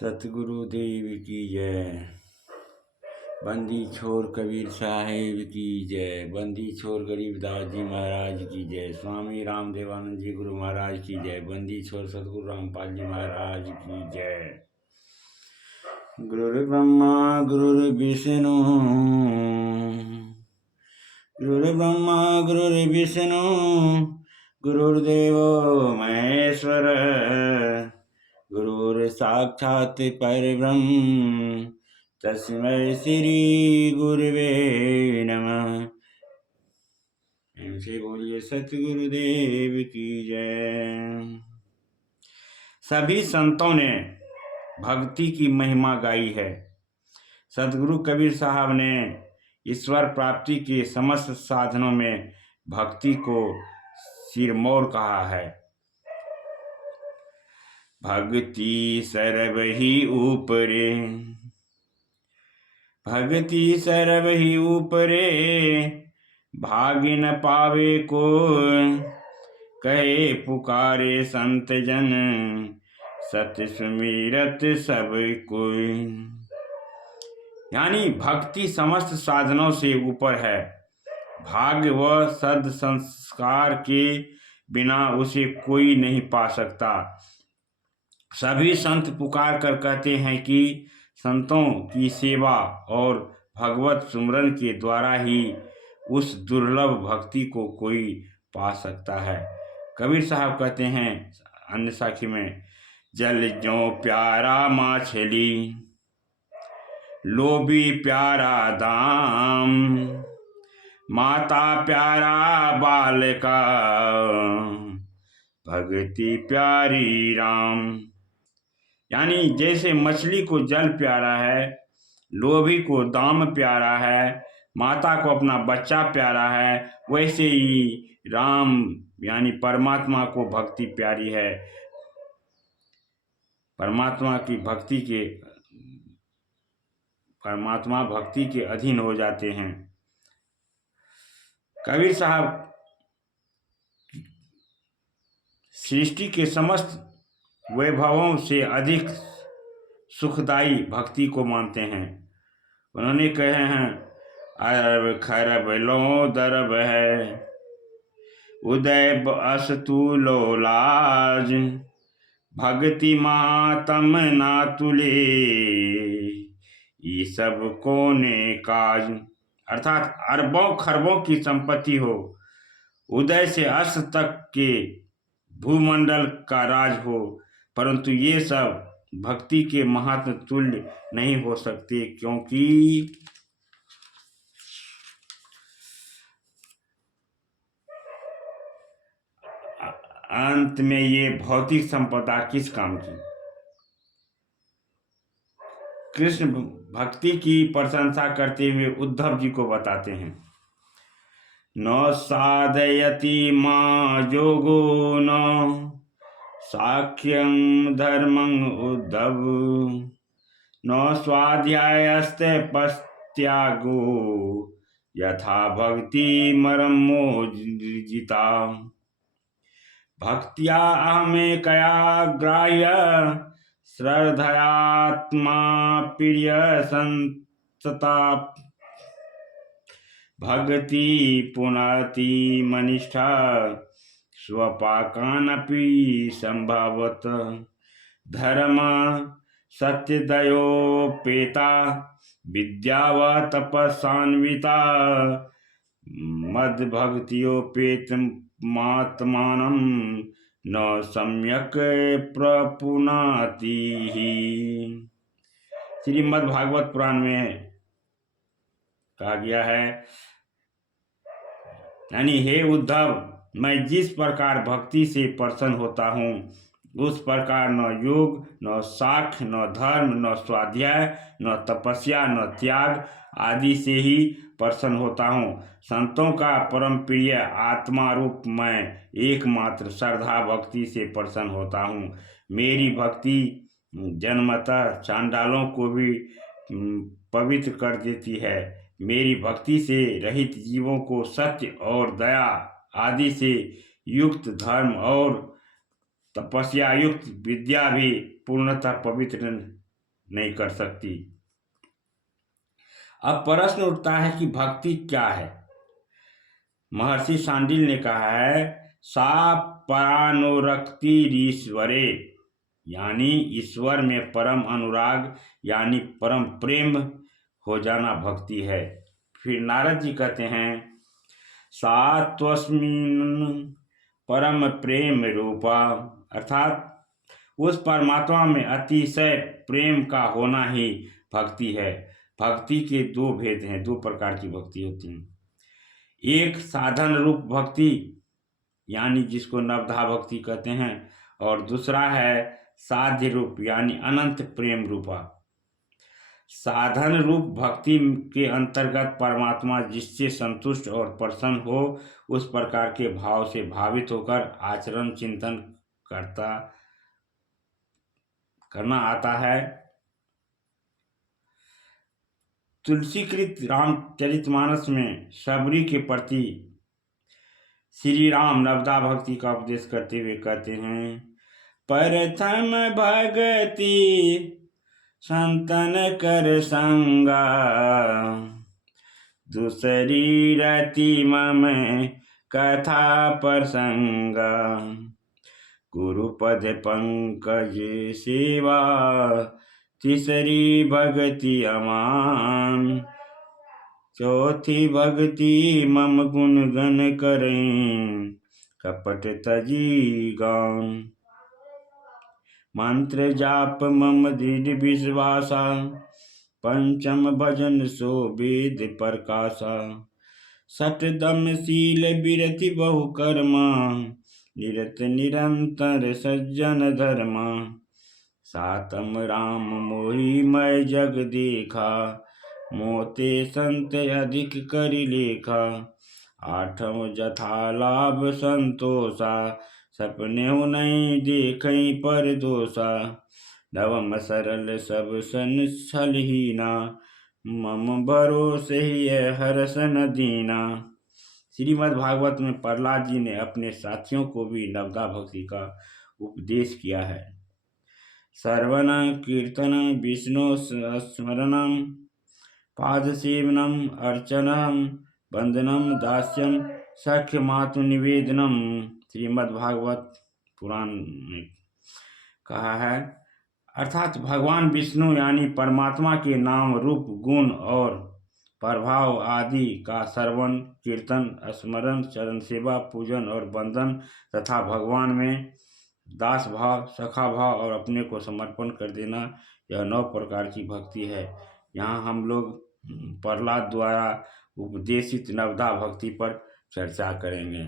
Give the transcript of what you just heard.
सतगुरु देव की जय। बंदी छोर कबीर साहेब की जय। बंदी छोर गरीबदास जी महाराज की जय। स्वामी रामदेवानंद जी गुरु महाराज की जय। बंदी छोर सतगुरु रामपाल जी महाराज की जय। गुरु ब्रह्मा गुरु विष्णु गुरु ब्रह्मा गुरु विष्णु गुरुर्देव महेश्वर गुरुर साक्षात परब्रह्म तस्मै श्री गुरुवे नमः। इनसे बोलिए सतगुरुदेव की जय। सभी संतों ने भक्ति की महिमा गाई है। सतगुरु कबीर साहब ने ईश्वर प्राप्ति के समस्त साधनों में भक्ति को सिरमौर कहा है। भक्ति सर्वहि ऊपरे, भक्ति सर्वहि ऊपरे, भाग न पावे को, कहे पुकारे संत जन, सत्य सुमिरत सब कोई। यानी भक्ति समस्त साधनों से ऊपर है। भाग्य व सद संस्कार के बिना उसे कोई नहीं पा सकता। सभी संत पुकार कर कहते हैं कि संतों की सेवा और भगवत सुमरन के द्वारा ही उस दुर्लभ भक्ति को कोई पा सकता है। कबीर साहब कहते हैं अन्य साखी में, जल ज्यों प्यारा माछली, लोभी प्यारा दाम, माता प्यारा बालका, भक्ति प्यारी राम। यानी जैसे मछली को जल प्यारा है, लोभी को दाम प्यारा है, माता को अपना बच्चा प्यारा है, वैसे ही राम यानी परमात्मा को भक्ति प्यारी है। परमात्मा भक्ति के अधीन हो जाते हैं। कबीर साहब सृष्टि के समस्त वैभवों से अधिक सुखदायी भक्ति को मानते हैं। उन्होंने कहे हैं, अरब खरब लो दरब है, उदय अस्तु लो लाज, भक्ति मातम ना तुले, ये सब कोने काज। अर्थात अरबों खरबों की संपत्ति हो, उदय से अस्त तक के भूमंडल का राज हो, परंतु ये सब भक्ति के महात्म तुल्य नहीं हो सकते, क्योंकि अंत में ये भौतिक संपदा किस काम की। कृष्ण भक्ति की प्रशंसा करते हुए उद्धव जी को बताते हैं, न साधयति मां जोगो न साख्यं धर्मं उद्धव, न स्वाध्यायस्ते पस्त्यागो, यथा भक्ति मरमोजिता। भक्त्या अहमेकया ग्राह्य, श्रद्धयात्मा प्रिय संतता, भक्ति पुनाति मनिष्ठा, स्वपाकानपि संभवत, धर्म सत्यदयोपेता, विद्या व तपसान्विता, मद भक्तियोपेत मात्मानं, न सम्यक प्रपुनाति ही। श्रीमद् भागवत पुराण में कहा गया है, यानी हे उद्धव, मैं जिस प्रकार भक्ति से प्रसन्न होता हूँ, उस प्रकार न योग, न साख, न धर्म, न स्वाध्याय, न तपस्या, न त्याग आदि से ही प्रसन्न होता हूँ। संतों का परम प्रिय आत्मा रूप मैं एकमात्र श्रद्धा भक्ति से प्रसन्न होता हूँ। मेरी भक्ति जन्मतः चांडालों को भी पवित्र कर देती है। मेरी भक्ति से रहित जीवों को सत्य और दया आदि से युक्त धर्म और तपस्या युक्त विद्या भी पूर्णतः पवित्र नहीं कर सकती। अब प्रश्न उठता है कि भक्ति क्या है। महर्षि सांडिल ने कहा है, सा परानुरक्तिरीश्वरे, यानी ईश्वर में परम अनुराग यानी परम प्रेम हो जाना भक्ति है। फिर नारद जी कहते हैं, सा त्वस्मिन् परम प्रेम रूपा, अर्थात उस परमात्मा में अतिशय प्रेम का होना ही भक्ति है। भक्ति के दो भेद हैं, दो प्रकार की भक्ति होती है। एक साधन रूप भक्ति यानी जिसको नवधा भक्ति कहते हैं, और दूसरा है साध्य रूप यानी अनंत प्रेम रूपा। साधन रूप भक्ति के अंतर्गत परमात्मा जिससे संतुष्ट और प्रसन्न हो उस प्रकार के भाव से भावित होकर आचरण चिंतन करना आता है। तुलसीकृत रामचरितमानस में शबरी के प्रति श्री राम नवदा भक्ति का उपदेश करते हुए कहते हैं, प्रथम भगति संतन कर संगा, दूसरी रति मम कथा प्रसंगा, गुरुपद पंकज सेवा, तीसरी भगति अमान, चौथी भक्ति मम गुण गण करें, कपट तजी गान, मंत्र जाप मम दृढ़ विश्वासा, पंचम भजन सो वेद प्रकाशा, सतदम शील विरति बहु कर्मा, निरत निरंतर सज्जन धर्मा, सातम राम मोहि मैं जग देखा, मोते संत अधिक करि लेखा, आठम जथा लाभ संतोषा, सपने नहीं देखई पर दोषा, नवम सरल सब सन छलहीना, मम भरोसे ही हर्षन दीना। श्रीमद् भागवत में प्रहलाद जी ने अपने साथियों को भी नवदा भक्ति का उपदेश किया है। श्रवण कीर्तन विष्णु स्मरणम, पाद सेवनम, अर्चनम, वंदनम, दास्यम, सख्य मातु निवेदनम, श्रीमद् भागवत पुराण में कहा है। अर्थात भगवान विष्णु यानी परमात्मा के नाम रूप गुण और प्रभाव आदि का श्रवण कीर्तन स्मरण चरण सेवा पूजन और वंदन तथा भगवान में दास भाव सखा भाव और अपने को समर्पण कर देना, यह 9 प्रकार की भक्ति है। यहाँ हम लोग प्रहलाद द्वारा उपदेशित नवदा भक्ति पर चर्चा करेंगे।